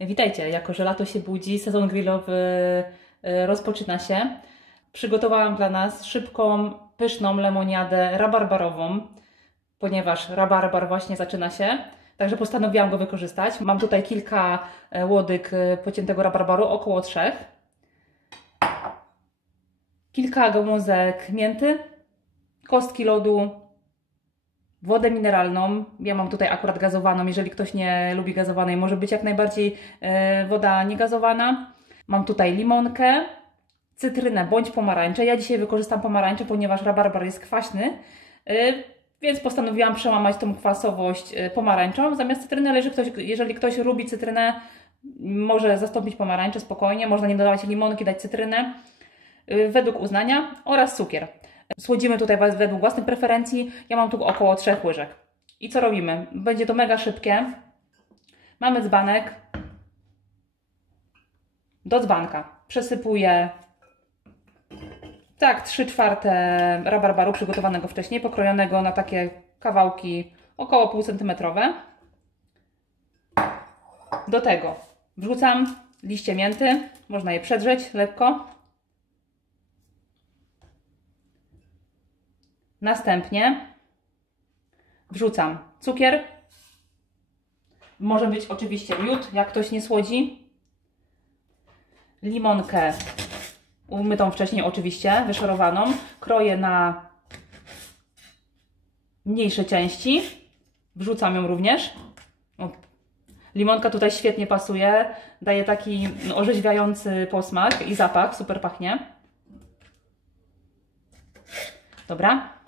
Witajcie, jako że lato się budzi, sezon grillowy rozpoczyna się. Przygotowałam dla nas szybką, pyszną lemoniadę rabarbarową, ponieważ rabarbar właśnie zaczyna się, także postanowiłam go wykorzystać. Mam tutaj kilka łodyg pociętego rabarbaru, około 3. Kilka gałązek mięty, kostki lodu, wodę mineralną. Ja mam tutaj akurat gazowaną, jeżeli ktoś nie lubi gazowanej, może być jak najbardziej woda niegazowana. Mam tutaj limonkę, cytrynę bądź pomarańczę. Ja dzisiaj wykorzystam pomarańczę, ponieważ rabarbar jest kwaśny, więc postanowiłam przełamać tą kwasowość pomarańczą zamiast cytryny, ale jeżeli ktoś lubi cytrynę, może zastąpić pomarańczę spokojnie. Można nie dodawać limonki, dać cytrynę według uznania oraz cukier. Słodzimy tutaj według własnych preferencji. Ja mam tu około 3 łyżek. I co robimy? Będzie to mega szybkie. Mamy dzbanek. Do dzbanka przesypuję tak 3/4 rabarbaru przygotowanego wcześniej, pokrojonego na takie kawałki około pół centymetrowe. Do tego wrzucam liście mięty. Można je przedrzeć lekko. Następnie wrzucam cukier. Może być oczywiście miód, jak ktoś nie słodzi. Limonkę umytą wcześniej oczywiście, wyszorowaną. Kroję na mniejsze części. Wrzucam ją również. Limonka tutaj świetnie pasuje. Daje taki orzeźwiający posmak i zapach. Super pachnie. Dobra.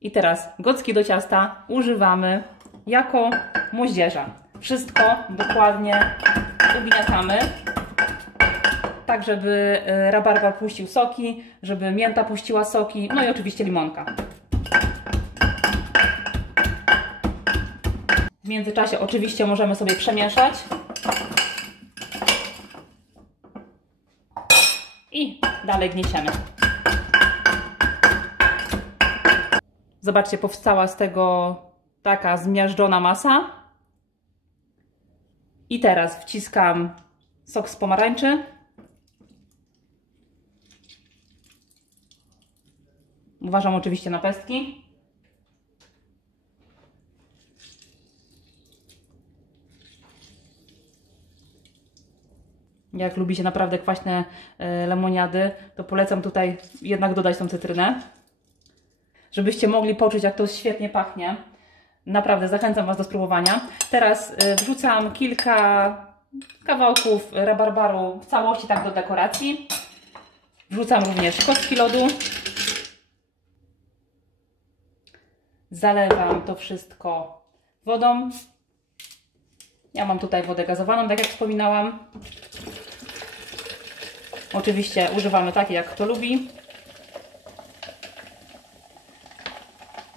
I teraz gocki do ciasta używamy jako moździerza. Wszystko dokładnie ugniatamy, tak żeby rabarbar puścił soki, żeby mięta puściła soki, no i oczywiście limonka. W międzyczasie oczywiście możemy sobie przemieszać i dalej gnieciemy. Zobaczcie, powstała z tego taka zmiażdżona masa. I teraz wciskam sok z pomarańczy. Uważam oczywiście na pestki. Jak lubicie naprawdę kwaśne lemoniady, to polecam tutaj jednak dodać tą cytrynę, żebyście mogli poczuć, jak to świetnie pachnie. Naprawdę zachęcam Was do spróbowania. Teraz wrzucam kilka kawałków rabarbaru w całości, tak do dekoracji. Wrzucam również kostki lodu. Zalewam to wszystko wodą. Ja mam tutaj wodę gazowaną, tak jak wspominałam. Oczywiście używamy takiej, jak kto lubi.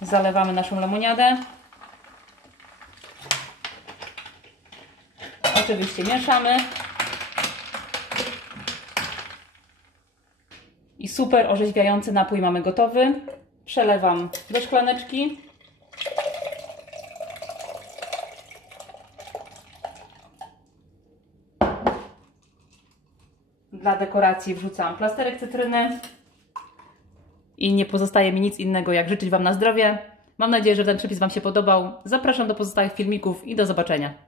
Zalewamy naszą lemoniadę. Oczywiście mieszamy. I super orzeźwiający napój mamy gotowy. Przelewam do szklaneczki. Dla dekoracji wrzucam plasterek cytryny. I nie pozostaje mi nic innego, jak życzyć Wam na zdrowie. Mam nadzieję, że ten przepis Wam się podobał. Zapraszam do pozostałych filmików i do zobaczenia.